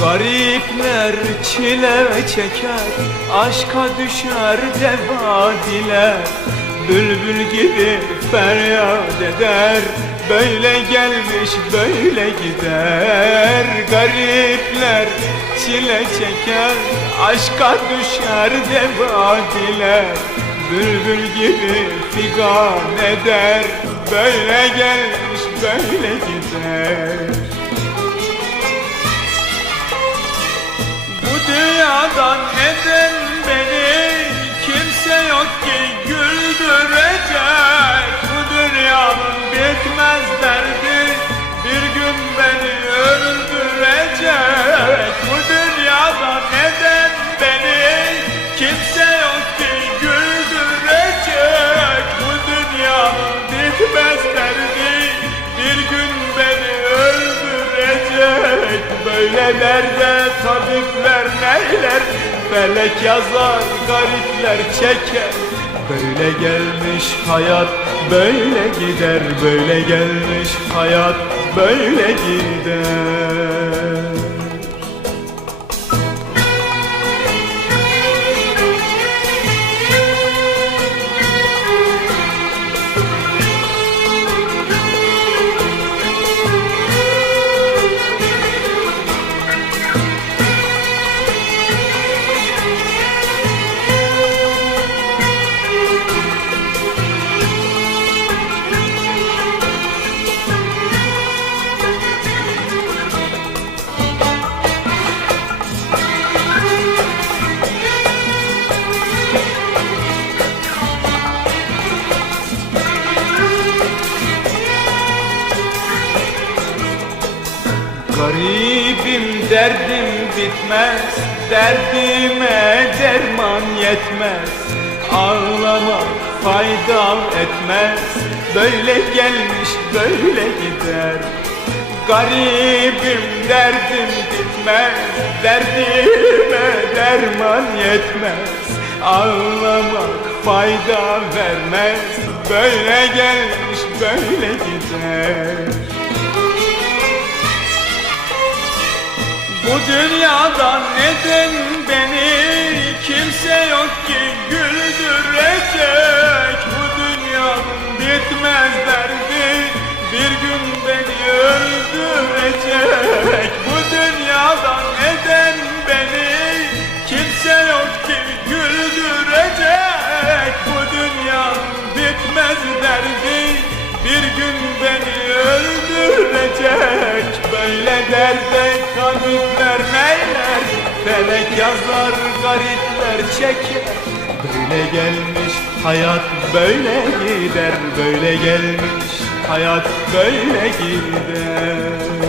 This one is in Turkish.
Garipler çile çeker Aşka düşer devadiler. Bülbül gibi feryat eder Böyle gelmiş böyle gider. Garipler çile çeker Aşka düşer devadiler. Bülbül gibi figan eder Böyle gelmiş böyle gider güldürecek Bu dünyanın bitmez derdi. Bir gün beni öldürecek. Bu dünyadan neden beni kimse yok ki güldürecek? Bu dünyanın bitmez derdi. Bir gün beni öldürecek. Böyle derde tabipler neyler? Felek yazar garipler çeker Böyle gelmiş hayat böyle gider Böyle gelmiş hayat böyle gider Garibim derdim bitmez Derdime derman yetmez. Ağlamak fayda etmez Böyle gelmiş böyle gider. Garibim derdim bitmez Derdime derman yetmez. Ağlamak fayda vermez Böyle gelmiş böyle gider Bu dünyadan neden beni kimse yok ki güldürecek? Bu dünyanın bitmez derdi bir gün beni öldürecek. Bu dünyadan neden beni kimse yok ki güldürecek? Bu dünyanın bitmez derdi bir gün beni öldürecek Böyle derde tabipler neyler Felek yazar garipler çeker. Böyle gelmiş hayat böyle gider. Böyle gelmiş hayat böyle gider